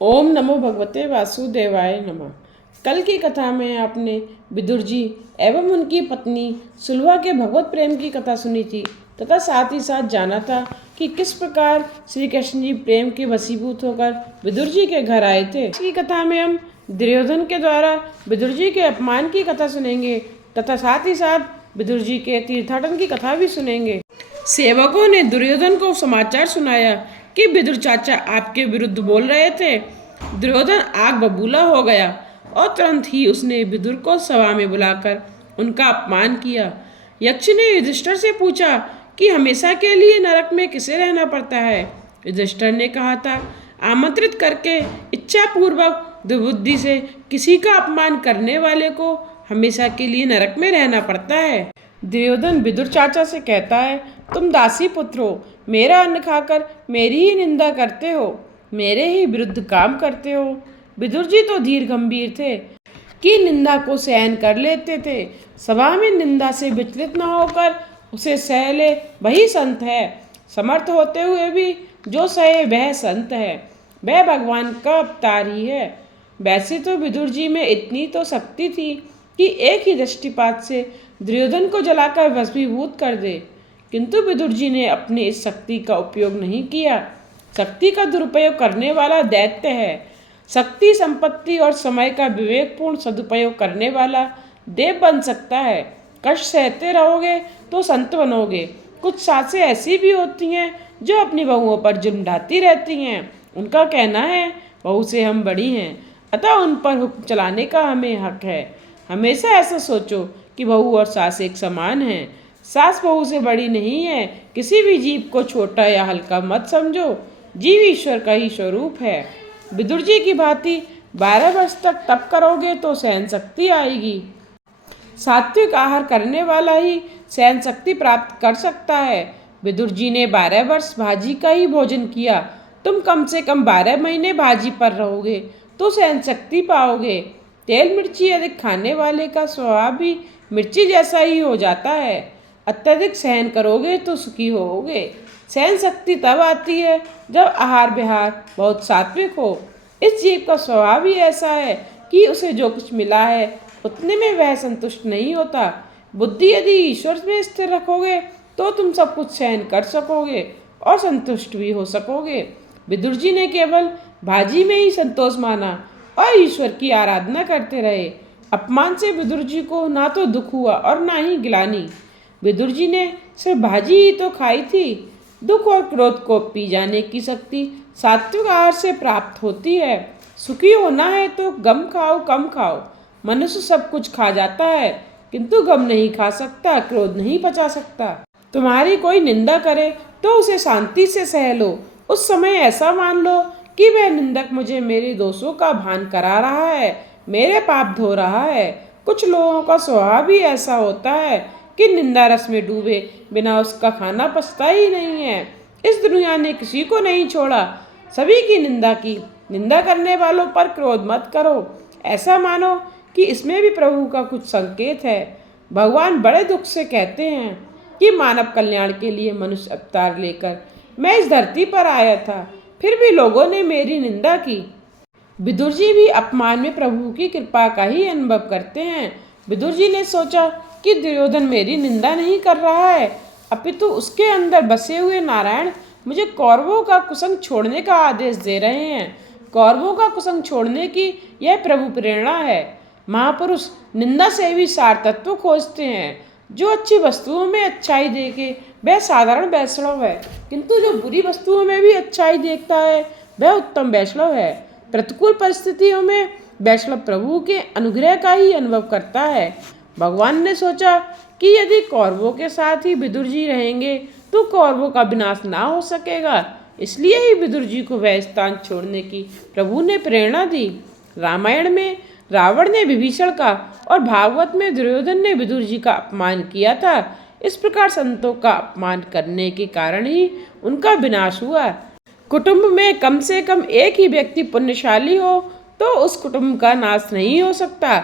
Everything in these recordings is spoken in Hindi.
ओम नमो भगवते वासुदेवाय नमः। कल की कथा में आपने विदुर जी एवं उनकी पत्नी सुलभा के भगवत प्रेम की कथा सुनी थी तथा साथ ही साथ जाना था कि किस प्रकार श्री कृष्ण जी प्रेम के वशीभूत होकर विदुर जी के घर आए थे। इस कथा में हम दुर्योधन के द्वारा विदुर जी के अपमान की कथा सुनेंगे तथा साथ ही साथ विदुर जी के तीर्थाटन की कथा भी सुनेंगे। सेवकों ने दुर्योधन को समाचार सुनाया कि विदुर चाचा आपके विरुद्ध बोल रहे थे। दुर्योधन आग बबूला हो गया और तुरंत ही उसने विदुर को सभा में बुलाकर उनका अपमान किया। यक्ष ने युधिष्ठिर से पूछा कि हमेशा के लिए नरक में किसे रहना पड़ता है। युधिष्ठिर ने कहा था, आमंत्रित करके इच्छा पूर्वक दुर्बुद्धि से किसी का अपमान करने वाले को हमेशा के लिए नरक में रहना पड़ता है। दुर्योधन विदुर चाचा से कहता है, तुम दासी पुत्र हो, मेरा अन्न खाकर मेरी ही निंदा करते हो, मेरे ही विरुद्ध काम करते हो। विदुर जी तो धीर गंभीर थे कि निंदा को सहन कर लेते थे। सभा में निंदा से विचलित न होकर उसे सह ले वही संत है। समर्थ होते हुए भी जो सहे वह संत है, वह भगवान का अवतार ही है। वैसे तो विदुर जी में इतनी तो शक्ति थी कि एक ही दृष्टिपात से दुर्योधन को जलाकर भस्मीभूत कर दे, किंतु विदुर जी ने अपनी इस शक्ति का उपयोग नहीं किया। शक्ति का दुरुपयोग करने वाला दैत्य है। शक्ति, संपत्ति और समय का विवेकपूर्ण सदुपयोग करने वाला देव बन सकता है। कष्ट सहते रहोगे तो संत बनोगे। कुछ सासें ऐसी भी होती हैं जो अपनी बहुओं पर जुल्म ढाती रहती हैं। उनका कहना है, बहू से हम बड़ी हैं, अतः उन पर हुक्म चलाने का हमें हक है। हमेशा ऐसा सोचो कि बहू और सास एक समान हैं। सास बहू से बड़ी नहीं है। किसी भी जीव को छोटा या हल्का मत समझो। जीव ईश्वर का ही स्वरूप है। विदुर जी की भांति 12 वर्ष तक तप करोगे तो सहन शक्ति आएगी। सात्विक आहार करने वाला ही सहन शक्ति प्राप्त कर सकता है। विदुर जी ने 12 वर्ष भाजी का ही भोजन किया। तुम कम से कम 12 महीने भाजी पर रहोगे तो सहन शक्ति पाओगे। तेल मिर्ची अधिक खाने वाले का स्वभाव भी मिर्ची जैसा ही हो जाता है। अत्यधिक सहन करोगे तो सुखी होोगे। सहन शक्ति तब आती है जब आहार विहार बहुत सात्विक हो। इस जीव का स्वभाव ही ऐसा है कि उसे जो कुछ मिला है उतने में वह संतुष्ट नहीं होता। बुद्धि यदि ईश्वर में स्थिर रखोगे तो तुम सब कुछ सहन कर सकोगे और संतुष्ट भी हो सकोगे। विदुर जी ने केवल भाजी में ही संतोष माना और ईश्वर की आराधना करते रहे। अपमान से विदुर जी को ना तो दुख हुआ और ना ही गिलानी। विदुर जी ने सिर्फ भाजी ही तो खाई थी। दुख और क्रोध को पी जाने की शक्ति सात्विक आहार से प्राप्त होती है। सुखी होना है तो गम खाओ, कम खाओ। मनुष्य सब कुछ खा जाता है किंतु गम नहीं खा सकता, क्रोध नहीं पचा सकता। तुम्हारी कोई निंदा करे तो उसे शांति से सह लो। उस समय ऐसा मान लो कि वह निंदक मुझे मेरे दोषों का भान करा रहा है, मेरे पाप धो रहा है। कुछ लोगों का स्वभाव भी ऐसा होता है कि निंदा रस में डूबे बिना उसका खाना पचता ही नहीं है। इस दुनिया ने किसी को नहीं छोड़ा, सभी की निंदा की। निंदा करने वालों पर क्रोध मत करो। ऐसा मानो कि इसमें भी प्रभु का कुछ संकेत है। भगवान बड़े दुख से कहते हैं कि मानव कल्याण के लिए मनुष्य अवतार लेकर मैं इस धरती पर आया था, फिर भी लोगों ने मेरी निंदा की। विदुर जी भी अपमान में प्रभु की कृपा का ही अनुभव करते हैं। विदुर जी ने सोचा कि दुर्योधन मेरी निंदा नहीं कर रहा है, अपितु उसके अंदर बसे हुए नारायण मुझे कौरवों का कुसंग छोड़ने का आदेश दे रहे हैं। कौरवों का कुसंग छोड़ने की यह प्रभु प्रेरणा है। महापुरुष निंदा से भी सार तत्व खोजते हैं। जो अच्छी वस्तुओं में अच्छाई देखे वह साधारण वैष्णव है, किंतु जो बुरी वस्तुओं में भी अच्छाई देखता है वह उत्तम वैष्णव है। प्रतिकूल परिस्थितियों में वैष्णव प्रभु के अनुग्रह का ही अनुभव करता है। भगवान ने सोचा कि यदि कौरवों के साथ ही विदुर जी रहेंगे तो कौरवों का विनाश ना हो सकेगा, इसलिए ही विदुर जी को वह स्थान छोड़ने की प्रभु ने प्रेरणा दी। रामायण में रावण ने विभीषण का और भागवत में दुर्योधन ने विदुर जी का अपमान किया था। इस प्रकार संतों का अपमान करने के कारण ही उनका विनाश हुआ। कुटुंब में कम से कम एक ही व्यक्ति पुण्यशाली हो तो उस कुटुंब का नाश नहीं हो सकता,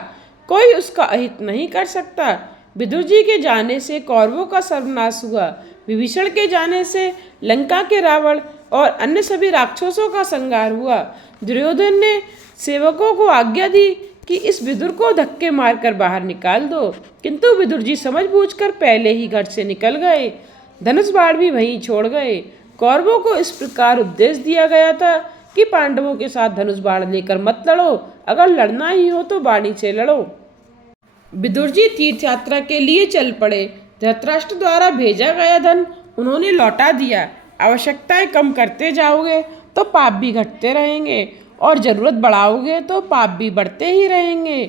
कोई उसका अहित नहीं कर सकता। विदुर जी के जाने से कौरवों का सर्वनाश हुआ। विभीषण के जाने से लंका के रावण और अन्य सभी राक्षसों का संहार हुआ। दुर्योधन ने सेवकों को आज्ञा दी कि इस विदुर को धक्के मारकर बाहर निकाल दो, किंतु विदुर जी समझबूझकर पहले ही घर से निकल गए। धनुष बाण भी वहीं छोड़ गए। कौरवों को इस प्रकार उपदेश दिया गया था कि पांडवों के साथ धनुष बाण लेकर मत लड़ो, अगर लड़ना ही हो तो वाणी से लड़ो। विदुर जी तीर्थ यात्रा के लिए चल पड़े। धृतराष्ट्र द्वारा भेजा गया धन उन्होंने लौटा दिया। आवश्यकताएं कम करते जाओगे तो पाप भी घटते रहेंगे, और जरूरत बढ़ाओगे तो पाप भी बढ़ते ही रहेंगे।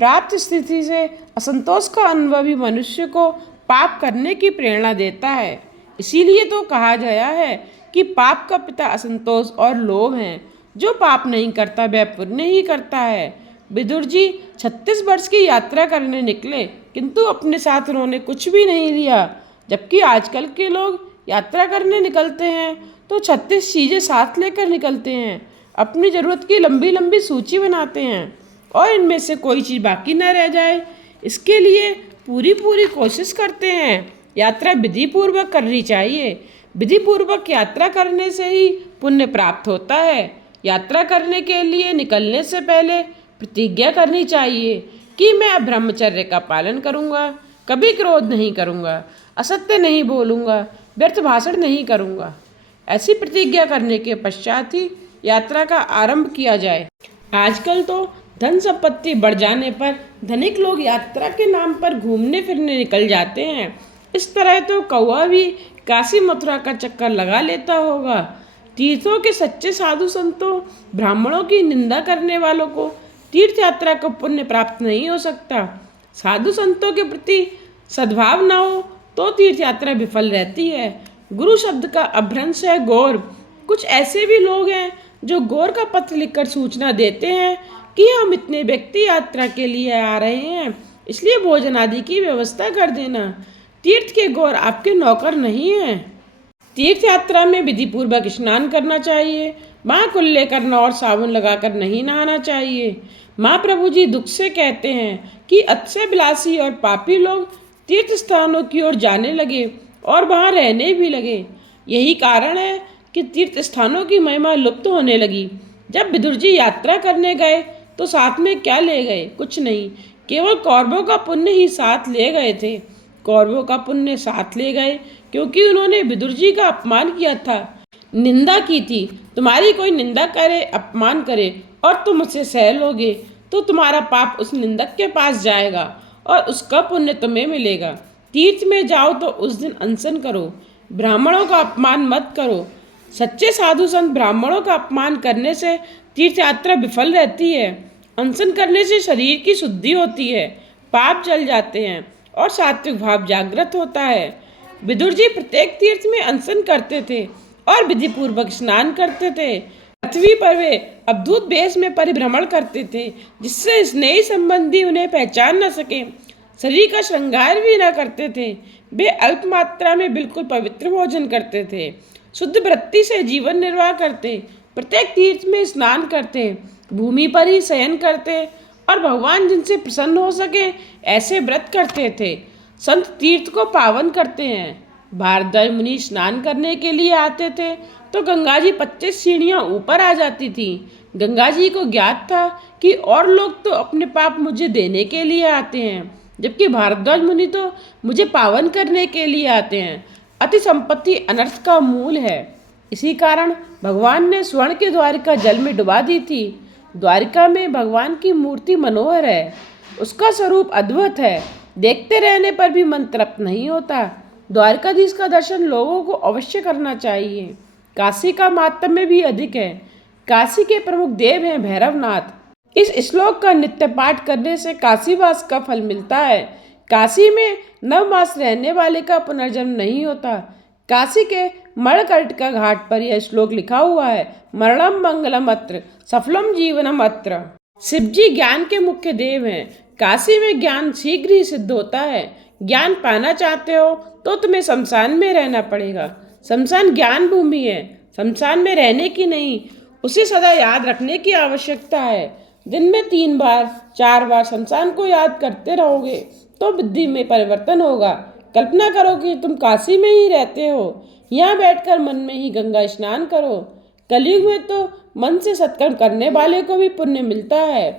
प्राप्त स्थिति से असंतोष का अनुभव ही मनुष्य को पाप करने की प्रेरणा देता है। इसीलिए तो कहा गया है कि पाप का पिता असंतोष और लोभ है। जो पाप नहीं करता वह पुण्य ही करता है। विदुर जी 36 वर्ष की यात्रा करने निकले, किंतु अपने साथ उन्होंने कुछ भी नहीं लिया। जबकि आजकल के लोग यात्रा करने निकलते हैं तो 36 चीज़ें साथ लेकर निकलते हैं। अपनी ज़रूरत की लंबी लंबी सूची बनाते हैं और इनमें से कोई चीज़ बाकी न रह जाए, इसके लिए पूरी पूरी कोशिश करते हैं। यात्रा विधि पूर्वक करनी चाहिए। विधि पूर्वक यात्रा करने से ही पुण्य प्राप्त होता है। यात्रा करने के लिए निकलने से पहले प्रतिज्ञा करनी चाहिए कि मैं ब्रह्मचर्य का पालन करूंगा, कभी क्रोध नहीं करूंगा, असत्य नहीं बोलूंगा, व्यर्थ भाषण नहीं करूंगा। ऐसी प्रतिज्ञा करने के पश्चात ही यात्रा का आरंभ किया जाए। आजकल तो धन संपत्ति बढ़ जाने पर धनिक लोग यात्रा के नाम पर घूमने फिरने निकल जाते हैं। इस तरह तो कौवा भी काशी मथुरा का चक्कर लगा लेता होगा। तीर्थों के सच्चे साधु संतों ब्राह्मणों की निंदा करने वालों को तीर्थ यात्रा का पुण्य प्राप्त नहीं हो सकता। साधु संतों के प्रति सद्भाव न हो तो तीर्थ यात्रा विफल रहती है। गुरु शब्द का अपभ्रंश है गौर। कुछ ऐसे भी लोग हैं जो गौर का पत्र लिखकर सूचना देते हैं कि हम इतने व्यक्ति यात्रा के लिए आ रहे हैं, इसलिए भोजन आदि की व्यवस्था कर देना। तीर्थ के गौर आपके नौकर नहीं हैं। तीर्थ यात्रा में विधि पूर्वक स्नान करना चाहिए। माँ कुल्ले करना और साबुन लगाकर नहीं नहाना चाहिए। महाप्रभु जी दुख से कहते हैं कि अतिशय विलासी और पापी लोग तीर्थ स्थानों की ओर जाने लगे और वहाँ रहने भी लगे। यही कारण है कि तीर्थ स्थानों की महिमा लुप्त होने लगी। जब विदुर जी यात्रा करने गए तो साथ में क्या ले गए? कुछ नहीं, केवल कौरवों का पुण्य ही साथ ले गए थे। कौरवों का पुण्य साथ ले गए क्योंकि उन्होंने विदुर जी का अपमान किया था, निंदा की थी। तुम्हारी कोई निंदा करे, अपमान करे और तुम उसे सह लोगे तो तुम्हारा पाप उस निंदक के पास जाएगा और उसका पुण्य तुम्हें मिलेगा। तीर्थ में जाओ तो उस दिन अनशन करो, ब्राह्मणों का अपमान मत करो। सच्चे साधु संत ब्राह्मणों का अपमान करने से तीर्थ यात्रा विफल रहती है। अनशन करने से शरीर की शुद्धि होती है, पाप जल जाते हैं और सात्विक भाव जागृत होता है। विदुर जी प्रत्येक तीर्थ में अनशन करते थे और विधि पूर्वक स्नान करते थे। पृथ्वी पर वे अद्भुत वेश में परिभ्रमण करते थे, जिससे स्नेही संबंधी उन्हें पहचान न सके। शरीर का श्रृंगार भी न करते थे। वे अल्प मात्रा में बिल्कुल पवित्र भोजन करते थे। शुद्ध वृत्ति से जीवन निर्वाह करते। प्रत्येक तीर्थ में स्नान करते, भूमि पर ही शयन करते और भगवान जिनसे प्रसन्न हो सके ऐसे व्रत करते थे। संत तीर्थ को पावन करते हैं। भारद्वाज मुनि स्नान करने के लिए आते थे तो गंगा जी 25 सीढ़ियाँ ऊपर आ जाती थी। गंगा जी को ज्ञात था कि और लोग तो अपने पाप मुझे देने के लिए आते हैं, जबकि भारद्वाज मुनि तो मुझे पावन करने के लिए आते हैं। अति संपत्ति अनर्थ का मूल है। इसी कारण भगवान ने स्वर्ण के द्वारिका जल में डुबा दी थी। द्वारिका में भगवान की मूर्ति मनोहर है, उसका स्वरूप अद्भुत है। देखते रहने पर भी मन तृप्त नहीं होता। द्वारकाधीश का दर्शन लोगों को अवश्य करना चाहिए। काशी का माहात्म्य भी अधिक है। काशी के प्रमुख देव हैं भैरवनाथ। इस श्लोक का नित्य पाठ करने से काशीवास का फल मिलता है। काशी में 9 मास रहने वाले का पुनर्जन्म नहीं होता। काशी के मणकर्णिका घाट पर यह श्लोक लिखा हुआ है, मरणम मंगलम अत्र सफलम जीवनम अत्र। शिवजी ज्ञान के मुख्य देव हैं। काशी में ज्ञान शीघ्र ही सिद्ध होता है। ज्ञान पाना चाहते हो तो तुम्हें शमशान में रहना पड़ेगा। शमशान ज्ञान भूमि है, शमशान में रहने की नहीं। उसे सदा याद रखने की आवश्यकता है। दिन में 3 बार 4 बार शमशान को याद करते रहोगे तो बुद्धि में परिवर्तन होगा। कल्पना करो कि तुम काशी में ही रहते हो। यहाँ बैठकर मन में ही गंगा स्नान करो। कलयुग में तो मन से सत्कर्म करने वाले को भी पुण्य मिलता है।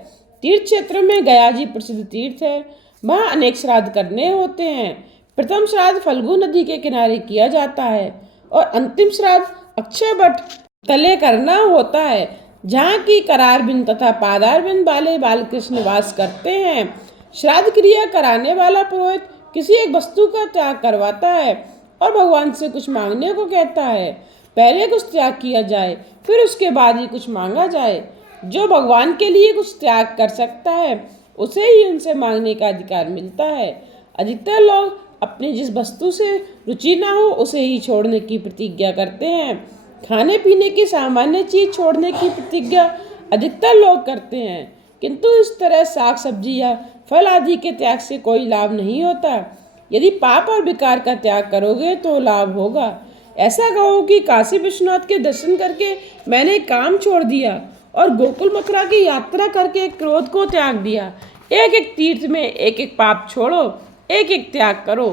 तीर्थ क्षेत्र में गया जी प्रसिद्ध तीर्थ है। वहाँ अनेक श्राद्ध करने होते हैं। प्रथम श्राद्ध फल्गु नदी के किनारे किया जाता है और अंतिम श्राद्ध अक्षय वट तले करना होता है, जहाँ की करार बिंद तथा पादार बिंद वाले बालकृष्ण वास करते हैं। श्राद्ध क्रिया कराने वाला पुरोहित किसी एक वस्तु का त्याग करवाता है और भगवान से कुछ मांगने को कहता है। पहले कुछ त्याग किया जाए, फिर उसके बाद ही कुछ मांगा जाए। जो भगवान के लिए कुछ त्याग कर सकता है उसे ही उनसे मांगने का अधिकार मिलता है। अधिकतर लोग अपनी जिस वस्तु से रुचि ना हो उसे ही छोड़ने की प्रतिज्ञा करते हैं। खाने पीने की सामान्य चीज छोड़ने की प्रतिज्ञा अधिकतर लोग करते हैं, किंतु इस तरह साग सब्जी या फल आदि के त्याग से कोई लाभ नहीं होता। यदि पाप और विकार का त्याग करोगे तो लाभ होगा। ऐसा कहो कि काशी विश्वनाथ के दर्शन करके मैंने काम छोड़ दिया और गोकुल मथुरा की यात्रा करके क्रोध को त्याग दिया। एक एक तीर्थ में एक एक पाप छोड़ो, एक एक त्याग करो।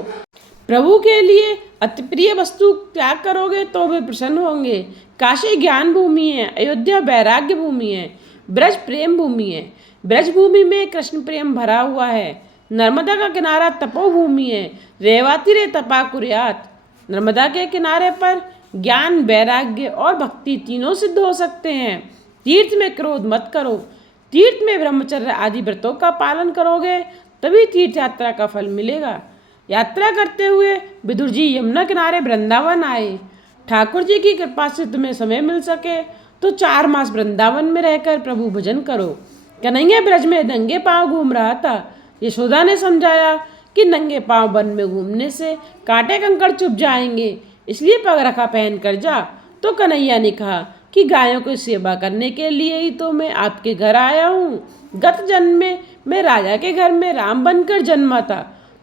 प्रभु के लिए अति प्रिय वस्तु त्याग करोगे तो वे प्रसन्न होंगे। काशी ज्ञान भूमि है, अयोध्या वैराग्य भूमि है, ब्रज प्रेम भूमि है। ब्रज भूमि में कृष्ण प्रेम भरा हुआ है। नर्मदा का किनारा तपोभूमि है, रेवाति रे तपा कुर्यात। नर्मदा के किनारे पर ज्ञान, वैराग्य और भक्ति तीनों सिद्ध हो सकते हैं। तीर्थ में क्रोध मत करो। तीर्थ में ब्रह्मचर्य आदि व्रतों का पालन करोगे तभी तीर्थ यात्रा का फल मिलेगा। यात्रा करते हुए विदुर जी यमुना किनारे वृंदावन आए। ठाकुर जी की कृपा से तुम्हें समय मिल सके तो 4 मास वृंदावन में रहकर प्रभु भजन करो। कन्हैया ब्रज में नंगे पांव घूम रहा था। यशोदा ने समझाया कि नंगे पांव वन में घूमने से कांटे कंकड़ चुभ जाएंगे, इसलिए पगरखा पहन कर जा। तो कन्हैया ने कहा कि गायों की सेवा करने के लिए ही तो मैं आपके घर आया हूँ। गत जन्म में मैं राजा के घर में राम बनकर जन्मा था,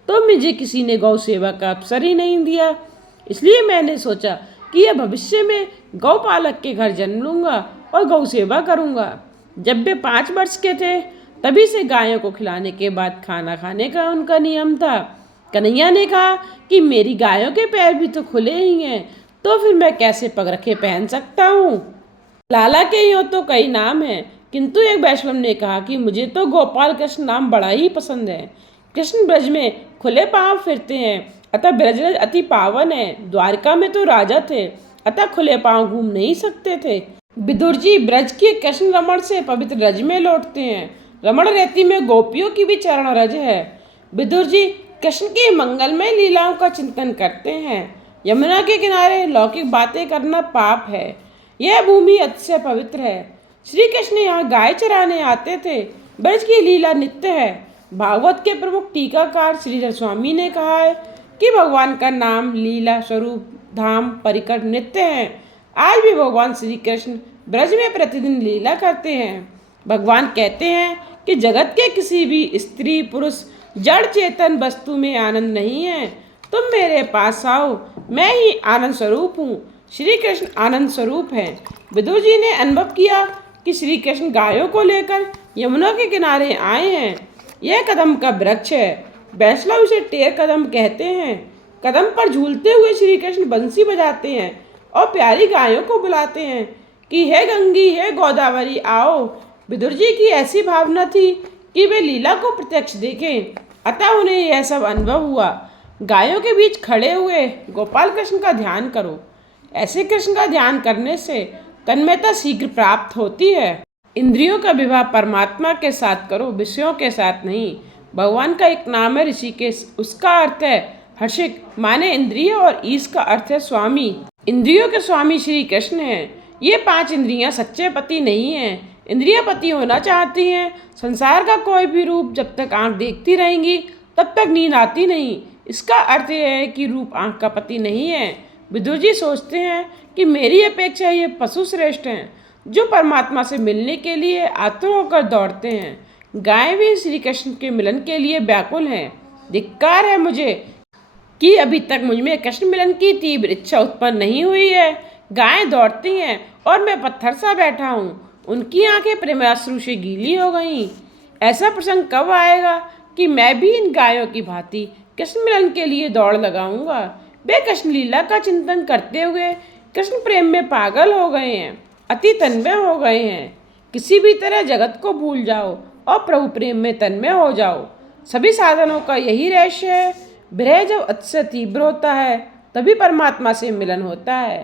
तो मुझे किसी ने गौ सेवा का अवसर ही नहीं दिया। इसलिए मैंने सोचा कि यह भविष्य में गौपालक के घर जन्म लूँगा और गौ सेवा करूँगा। जब वे 5 वर्ष के थे तभी से गायों को खिलाने के बाद खाना खाने का उनका नियम था। कन्हैया ने कहा कि मेरी गायों के पैर भी तो खुले ही हैं, तो फिर मैं कैसे पगरखे पहन सकता हूँ। लाला के यूँ तो कई नाम हैं, किंतु एक वैष्णव ने कहा कि मुझे तो गोपाल कृष्ण नाम बड़ा ही पसंद है। कृष्ण ब्रज में खुले पांव फिरते हैं, अतः ब्रज अति पावन है। द्वारका में तो राजा थे, अतः खुले पांव घूम नहीं सकते थे। विदुर जी ब्रज के कृष्ण रमण से पवित्र रज में लौटते हैं। रमण रेती में गोपियों की भी चरण रज है। विदुर जी कृष्ण की मंगलमय लीलाओं का चिंतन करते हैं। यमुना के किनारे लौकिक बातें करना पाप है। यह भूमि अतिशय पवित्र है। श्री कृष्ण यहाँ गाय चराने आते थे। ब्रज की लीला नित्य है। भागवत के प्रमुख टीकाकार श्रीधर स्वामी ने कहा है कि भगवान का नाम, लीला, स्वरूप, धाम, परिकर नित्य है। आज भी भगवान श्री कृष्ण ब्रज में प्रतिदिन लीला करते हैं। भगवान कहते हैं कि जगत के किसी भी स्त्री, पुरुष, जड़ चेतन वस्तु में आनंद नहीं है। तुम मेरे पास आओ, मैं ही आनंद स्वरूप हूँ। श्री कृष्ण आनंद स्वरूप है। विदुर जी ने अनुभव किया कि श्री कृष्ण गायों को लेकर यमुना के किनारे आए हैं। यह कदम का वृक्ष है। वैष्णव इसे टेर कदम कहते हैं। कदम पर झूलते हुए श्री कृष्ण बंसी बजाते हैं और प्यारी गायों को बुलाते हैं कि हे गंगी, हे गोदावरी आओ। विदुर जी की ऐसी भावना थी कि वे लीला को प्रत्यक्ष देखें, अतः उन्हें यह सब अनुभव हुआ। गायों के बीच खड़े हुए गोपाल कृष्ण का ध्यान करो। ऐसे कृष्ण का ध्यान करने से तन्मयता शीघ्र प्राप्त होती है। इंद्रियों का विवाह परमात्मा के साथ करो, विषयों के साथ नहीं। भगवान का एक नाम है ऋषिकेश, उसका अर्थ है हर्षिक, माने इंद्रिय, और ईश का अर्थ है स्वामी। इंद्रियों के स्वामी श्री कृष्ण हैं। ये 5 इंद्रियां सच्चे पति नहीं हैं। इंद्रियां पति होना चाहती हैं। संसार का कोई भी रूप जब तक आंख देखती रहेंगी तब तक नींद आती नहीं। इसका अर्थ यह है कि रूप आंख का पति नहीं है। विदुर जी सोचते हैं कि मेरी अपेक्षा ये पशु श्रेष्ठ हैं, जो परमात्मा से मिलने के लिए आतुर होकर दौड़ते हैं। गाय भी श्री कृष्ण के मिलन के लिए व्याकुल हैं। धिक्कार है मुझे कि अभी तक मुझमें कृष्ण मिलन की तीव्र इच्छा उत्पन्न नहीं हुई है। गायें दौड़ती हैं और मैं पत्थर सा बैठा हूँ। उनकी आंखें प्रेमाश्रु से गीली हो गईं। ऐसा प्रसंग कब आएगा कि मैं भी इन गायों की भांति कृष्ण मिलन के लिए दौड़ लगाऊंगा। वे कृष्ण लीला का चिंतन करते हुए कृष्ण प्रेम में पागल हो गए हैं, अति तन्मय हो गए हैं। किसी भी तरह जगत को भूल जाओ और प्रभु प्रेम में तन्मय हो जाओ। सभी साधनों का यही रहस्य है। विरह जब अतिशय तीव्र होता है तभी परमात्मा से मिलन होता है।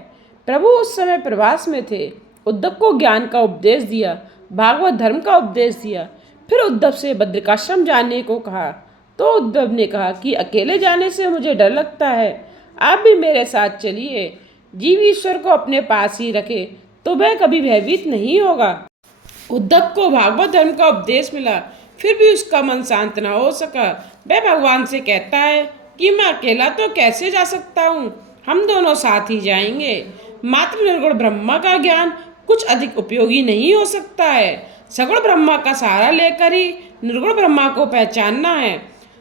प्रभु उस समय प्रवास में थे। उद्धव को ज्ञान का उपदेश दिया, भागवत धर्म का उपदेश दिया। फिर उद्धव से बद्रिकाश्रम जाने को कहा तो उद्धव ने कहा कि अकेले जाने से मुझे डर लगता है, आप भी मेरे साथ चलिए। जीव ईश्वर को अपने पास ही रखे तो वह कभी भयभीत नहीं होगा। उद्धव को भागवत धर्म का उपदेश मिला, फिर भी उसका मन शांत न हो सका। वह भगवान से कहता है कि मैं अकेला तो कैसे जा सकता हूँ, हम दोनों साथ ही जाएंगे। मात्र निर्गुण ब्रह्मा का ज्ञान कुछ अधिक उपयोगी नहीं हो सकता है। सगुण ब्रह्मा का सहारा लेकर ही निर्गुण ब्रह्मा को पहचानना है।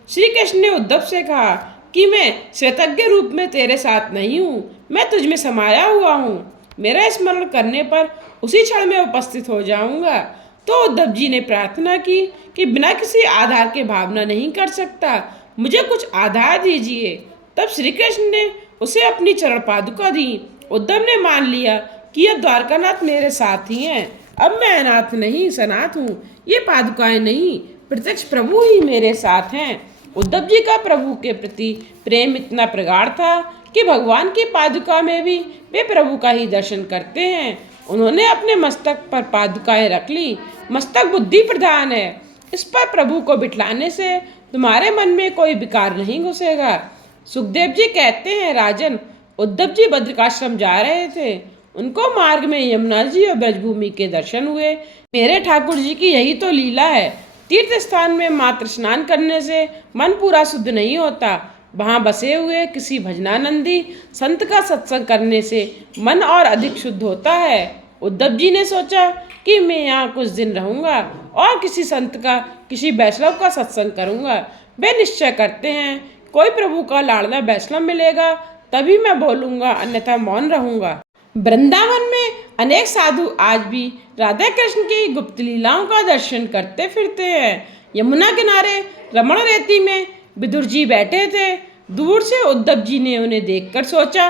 श्री कृष्ण ने उद्धव से कहा कि मैं श्वेतज्ञ रूप में तेरे साथ नहीं हूँ, मैं तुझ में समाया हुआ हूँ। मेरा स्मरण करने पर उसी क्षण में उपस्थित हो जाऊंगा। तो उद्धव जी ने प्रार्थना की कि बिना किसी आधार के भावना नहीं कर सकता, मुझे कुछ आधार दीजिए। तब श्री कृष्ण ने उसे अपनी चरण पादुका दी। उद्धव ने मान लिया कि यह द्वारकानाथ मेरे साथ ही हैं। अब मैं अनाथ नहीं सनाथ हूँ, ये पादुकाएं नहीं, प्रत्यक्ष प्रभु ही मेरे साथ हैं। उद्धव जी का प्रभु के प्रति प्रेम इतना प्रगाढ़ था कि भगवान की पादुका में भी वे प्रभु का ही दर्शन करते हैं। उन्होंने अपने मस्तक पर पादुकाएं रख ली। मस्तक बुद्धि प्रधान है, इस पर प्रभु को बिठलाने से तुम्हारे मन में कोई विकार नहीं घुसेगा। सुखदेव जी कहते हैं, राजन, उद्धव जी बद्रिकाश्रम जा रहे थे। उनको मार्ग में यमुना जी और ब्रजभूमि के दर्शन हुए। मेरे ठाकुर जी की यही तो लीला है। तीर्थ स्थान में मात्र स्नान करने से मन पूरा शुद्ध नहीं होता, वहाँ बसे हुए किसी भजनानंदी संत का सत्संग करने से मन और अधिक शुद्ध होता है। उद्धव जी ने सोचा कि मैं यहाँ कुछ दिन रहूँगा और किसी संत का, किसी वैष्णव का सत्संग करूँगा। वे निश्चय करते हैं कोई प्रभु का लाड़ला वैष्णव मिलेगा तभी मैं बोलूँगा, अन्यथा मौन रहूँगा। वृंदावन में अनेक साधु आज भी राधा कृष्ण की गुप्त लीलाओं का दर्शन करते फिरते हैं। यमुना किनारे रमण रेती में विदुर जी बैठे थे। दूर से उद्धव जी ने उन्हें देखकर सोचा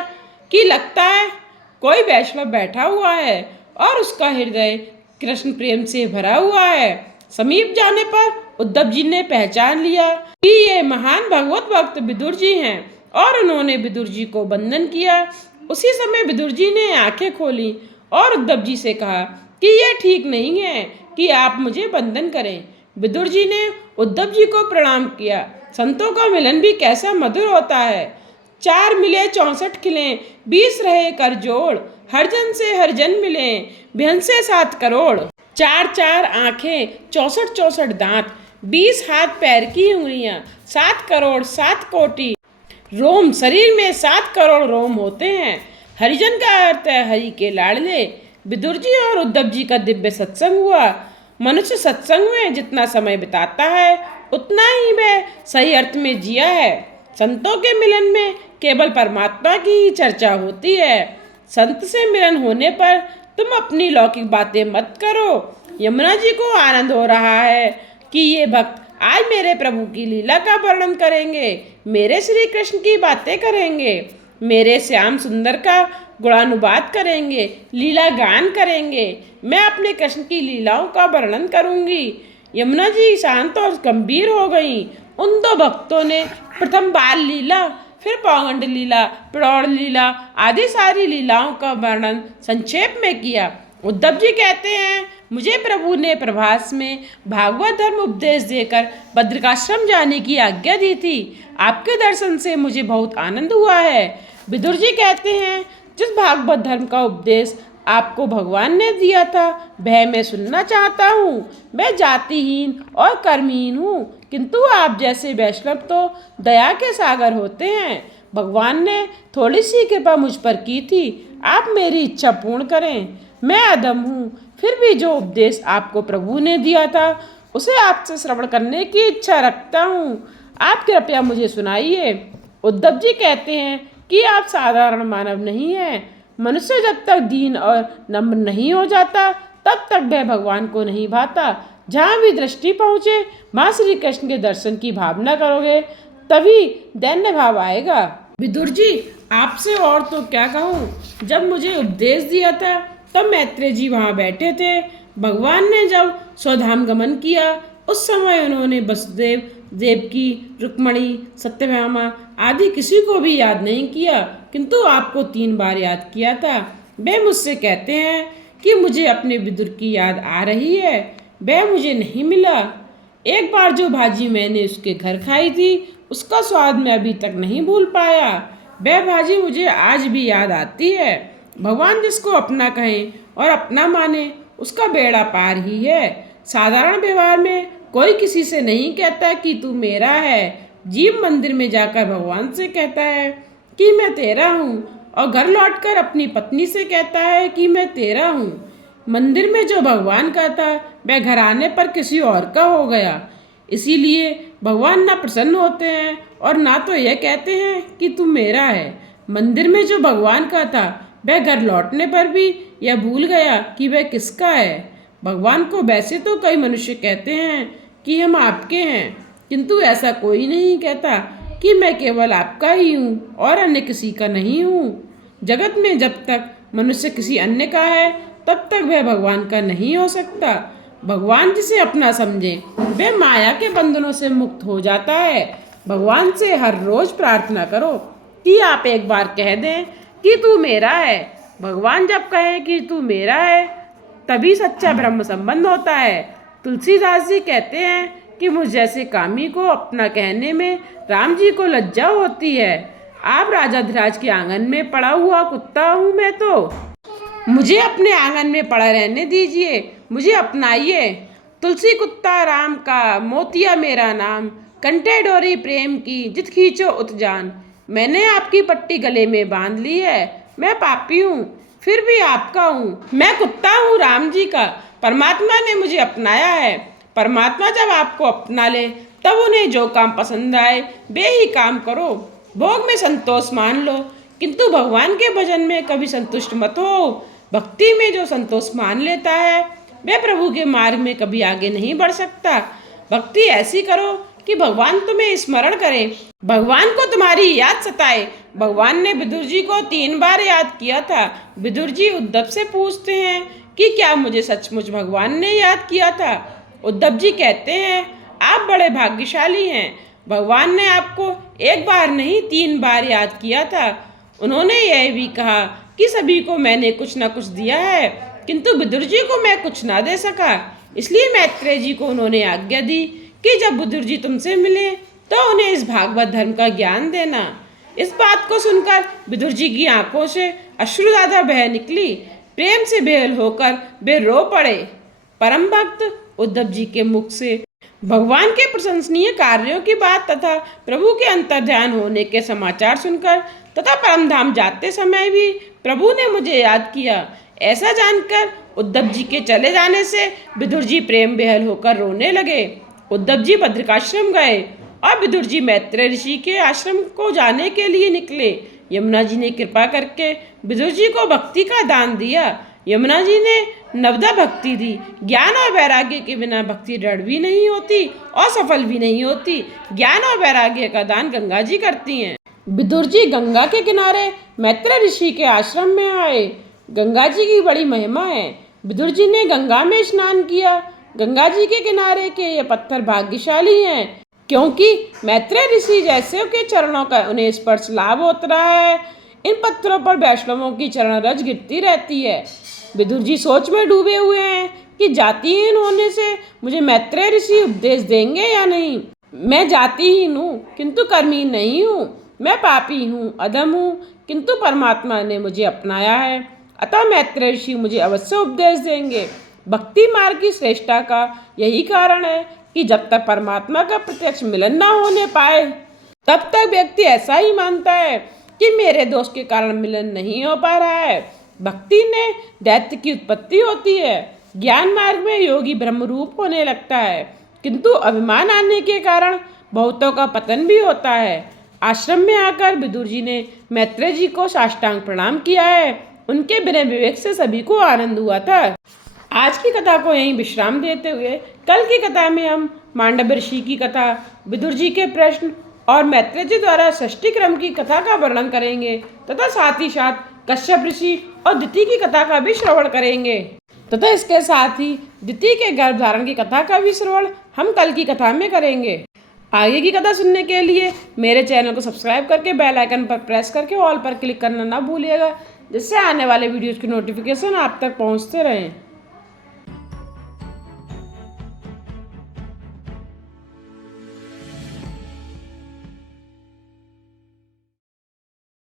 कि लगता है कोई वैष्णव बैठा हुआ है और उसका हृदय कृष्ण प्रेम से भरा हुआ है। समीप जाने पर उद्धव जी ने पहचान लिया कि ये महान भगवत भक्त विदुर जी हैं और उन्होंने विदुर जी को वंदन किया। उसी समय विदुर जी ने आंखें खोली और उद्धव जी से कहा कि यह ठीक नहीं है कि आप मुझे वंदन करें। विदुर जी ने उद्धव जी को प्रणाम किया। संतों का मिलन भी कैसा मधुर होता है। 4 मिले 64 खिले, 20 रहे कर जोड़, हर जन से हर जन मिले, बेहन से 7 करोड़। 4 आंखें, 64 दांत, 20 हाथ पैर की उंगलियां, 7 करोड़ 7 कोटि रोम, शरीर में 7 करोड़ रोम होते हैं। हरिजन का अर्थ है हरि के लाडले। विदुर जी और उद्धव जी का दिव्य सत्संग हुआ। मनुष्य सत्संग में जितना समय बिताता है उतना ही वह सही अर्थ में जिया है। संतों के मिलन में केवल परमात्मा की ही चर्चा होती है। संत से मिलन होने पर तुम अपनी लौकिक बातें मत करो। यमुना जी को आनंद हो रहा है कि ये भक्त आज मेरे प्रभु की लीला का वर्णन करेंगे, मेरे श्री कृष्ण की बातें करेंगे, मेरे श्याम सुंदर का गुणानुवाद करेंगे, लीला गान करेंगे। मैं अपने कृष्ण की लीलाओं का वर्णन करूंगी। यमुना जी शांत और गंभीर हो गईं। उन 2 भक्तों ने प्रथम बाल लीला, फिर पौगंड लीला, प्रौढ़ लीला आदि सारी लीलाओं का वर्णन संक्षेप में किया। उद्धव जी कहते हैं, मुझे प्रभु ने प्रभास में भागवत धर्म उपदेश देकर बद्रिकाश्रम जाने की आज्ञा दी थी। आपके दर्शन से मुझे बहुत आनंद हुआ है। विदुर जी कहते हैं, जिस भागवत धर्म का उपदेश आपको भगवान ने दिया था वह मैं सुनना चाहता हूँ। मैं जातिहीन और कर्महीन हूँ, किंतु आप जैसे वैष्णव तो दया के सागर होते हैं। भगवान ने थोड़ी सी कृपा मुझ पर की थी, आप मेरी इच्छा पूर्ण करें। मैं अधम हूँ, फिर भी जो उपदेश आपको प्रभु ने दिया था उसे आपसे श्रवण करने की इच्छा रखता हूँ। आप कृपया मुझे सुनाइए। उद्धव जी कहते हैं कि आप साधारण मानव नहीं हैं। मनुष्य जब तक दीन और नम्र नहीं हो जाता तब तक वह भगवान को नहीं भाता। जहाँ भी दृष्टि पहुँचे वहाँ श्री कृष्ण के दर्शन की भावना करोगे तभी दैन्य भाव आएगा। विदुर जी, आपसे और तो क्या कहूँ, जब मुझे उपदेश दिया था तब मैत्रेय जी वहाँ बैठे थे। भगवान ने जब स्वधाम गमन किया उस समय उन्होंने वसुदेव, देवकी, रुक्मणी, सत्यभामा आदि किसी को भी याद नहीं किया, किंतु आपको 3 बार याद किया था। वे मुझसे कहते हैं कि मुझे अपने विदुर की याद आ रही है, वह मुझे नहीं मिला। एक बार जो भाजी मैंने उसके घर खाई थी उसका स्वाद मैं अभी तक नहीं भूल पाया, वह भाजी मुझे आज भी याद आती है। भगवान जिसको अपना कहें और अपना माने उसका बेड़ा पार ही है। साधारण व्यवहार में कोई किसी से नहीं कहता कि तू मेरा है। जीव मंदिर में जाकर भगवान से कहता है कि मैं तेरा हूँ, और घर लौटकर अपनी पत्नी से कहता है कि मैं तेरा हूँ। मंदिर में जो भगवान का था वह घर आने पर किसी और का हो गया। इसीलिए भगवान ना प्रसन्न होते हैं और ना तो यह कहते हैं कि तू मेरा है। मंदिर में जो भगवान का था वह घर लौटने पर भी यह भूल गया कि वह किसका है। भगवान को वैसे तो कई मनुष्य कहते हैं कि हम आपके हैं, किंतु ऐसा कोई नहीं कहता कि मैं केवल आपका ही हूँ और अन्य किसी का नहीं हूँ। जगत में जब तक मनुष्य किसी अन्य का है तब तक वह भगवान का नहीं हो सकता। भगवान जिसे अपना समझे वह माया के बंधनों से मुक्त हो जाता है। भगवान से हर रोज प्रार्थना करो कि आप एक बार कह दें कि तू मेरा है। भगवान जब कहे कि तू मेरा है तभी सच्चा ब्रह्म संबंध होता है। तुलसीदास जी कहते हैं कि मुझ जैसे कामी को अपना कहने में राम जी को लज्जा होती है। आप राजाधिराज के आंगन में पड़ा हुआ कुत्ता हूँ मैं, तो मुझे अपने आंगन में पड़ा रहने दीजिए, मुझे अपनाइए। तुलसी कुत्ता राम का, मोतिया मेरा नाम, कंठे डोरी प्रेम की, जित खींचो उत जान। मैंने आपकी पट्टी गले में बांध ली है, मैं पापी हूँ फिर भी आपका हूँ। मैं कुत्ता हूँ राम जी का, परमात्मा ने मुझे अपनाया है। परमात्मा जब आपको अपना ले तब उन्हें जो काम पसंद आए वे ही काम करो। भोग में संतोष मान लो, किंतु भगवान के भजन में कभी संतुष्ट मत हो। भक्ति में जो संतोष मान लेता है वह प्रभु के मार्ग में कभी आगे नहीं बढ़ सकता। भक्ति ऐसी करो कि भगवान तुम्हें स्मरण करे, भगवान को तुम्हारी याद सताए। भगवान ने विदुर जी को 3 बार याद किया था। विदुर जी उद्धव से पूछते हैं कि क्या मुझे सचमुच भगवान ने याद किया था। उद्धव जी कहते हैं आप बड़े भाग्यशाली हैं, भगवान ने आपको 1 बार नहीं 3 बार याद किया था। उन्होंने यह भी कहा कि सभी को मैंने कुछ न कुछ दिया है, किंतु विदुर जी को मैं कुछ ना दे सका। इसलिए मैत्रेय जी को उन्होंने आज्ञा दी कि जब विदुर जी तुमसे मिले तो उन्हें इस भागवत धर्म का ज्ञान देना। इस बात को सुनकर विदुर जी की आंखों से अश्रुधारा बह निकली। प्रेम से बेहल होकर वे रो पड़े। परम भक्त उद्धव जी के मुख से भगवान के प्रशंसनीय कार्यों की बात तथा प्रभु के अंतर्ध्यान होने के समाचार सुनकर तथा परमधाम जाते समय भी प्रभु ने मुझे याद किया, ऐसा जानकर उद्धव जी के चले जाने से विदुर जी प्रेम बेहल होकर रोने लगे। उद्धव जी बद्रिकाश्रम गए और विदुर जी मैत्रेय ऋषि के आश्रम को जाने के लिए निकले। यमुना जी ने कृपा करके विदुर जी को भक्ति का दान दिया। यमुना जी ने नवदा भक्ति दी। ज्ञान और वैराग्य के बिना भक्ति दृढ़ भी नहीं होती और सफल भी नहीं होती। ज्ञान और वैराग्य का दान गंगा जी करती हैं। विदुर जी गंगा के किनारे मैत्रेय ऋषि के आश्रम में आए। गंगा जी की बड़ी महिमा है। विदुर जी ने गंगा में स्नान किया। गंगा जी के किनारे के ये पत्थर भाग्यशाली हैं, क्योंकि मैत्रेय ऋषि जैसे के चरणों का उन्हें स्पर्श लाभ होता है। इन पत्थरों पर वैष्णवों की चरण रज गिरती रहती है। विदुर जी सोच में डूबे हुए हैं कि जातिहीन होने से मुझे मैत्रेय ऋषि उपदेश देंगे या नहीं। मैं जातिहीन हूँ किंतु कर्मीहीन नहीं हूँ। मैं पापी हूँ, अधम हूँ, किंतु परमात्मा ने मुझे अपनाया है, अतः मैत्रेय ऋषि मुझे अवश्य उपदेश देंगे। भक्ति मार्ग की श्रेष्ठता का यही कारण है कि जब तक परमात्मा का प्रत्यक्ष मिलन न होने पाए तब तक व्यक्ति ऐसा ही मानता है कि मेरे दोष के कारण मिलन नहीं हो पा रहा है। भक्ति ने दैत्य की उत्पत्ति होती है। ज्ञान मार्ग में योगी ब्रह्मरूप होने लगता है, किंतु अभिमान आने के कारण बहुतों का पतन भी होता है। आश्रम में आकर विदुर जी ने मैत्रेय जी को साष्टांग प्रणाम किया है। उनके विनय विवेक से सभी को आनंद हुआ था। आज की कथा को यहीं विश्राम देते हुए कल की कथा में हम मांडव ऋषि की कथा, विदुर जी के प्रश्न और मैत्रेय जी द्वारा षष्ठी क्रम की कथा का वर्णन करेंगे तथा साथ ही साथ कश्यप ऋषि और दिति की कथा का भी श्रवण करेंगे तथा इसके साथ ही दिति के गर्भ धारण की कथा का भी श्रवण हम कल की कथा में करेंगे। आगे की कथा सुनने के लिए मेरे चैनल को सब्सक्राइब करके बेल आइकन पर प्रेस करके ऑल पर क्लिक करना ना भूलिएगा, जिससे आने वाले वीडियोज़ की नोटिफिकेशन आप तक पहुंचते रहें।